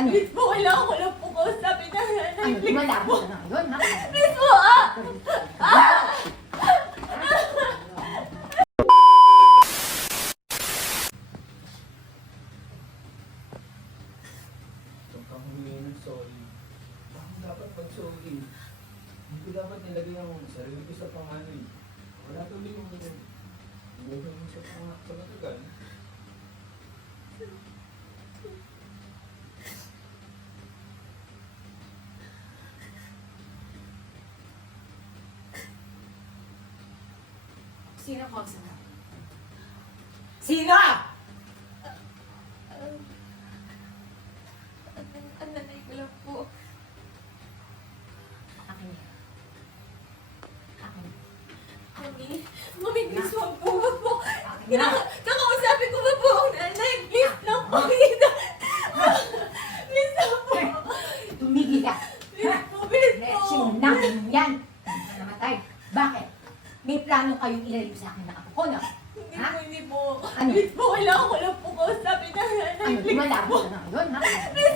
Please po, kailangan ko lang po kausapin na nanay. Please Malabo po. na ngayon, ha? Please po, ah! Huwag kang humingi ng sorry. Bakit dapat pag-sorry? Hindi ko dapat nilagay ang sarili ko sa panganay. Wala tuloy yung buhay mo sa matagal. Sino ko sa Sino? Ang nanay ko lang po. Akin yan. Akin. Mami, mami, please wag po, wag po. Akin na. Kakausapin ko ba po ang nanay? Please lang po. Please lang po. Tumigil ka. Please po, please po. Sinunang yan. Namatay. Bakit? May plano kayong ilalim sa akin na apo ko, no? Hindi po, hindi po. Ano? Please po, kailangan ko lang po kausapin na nanay. Ano, Please malabo po. na ngayon, ha? Please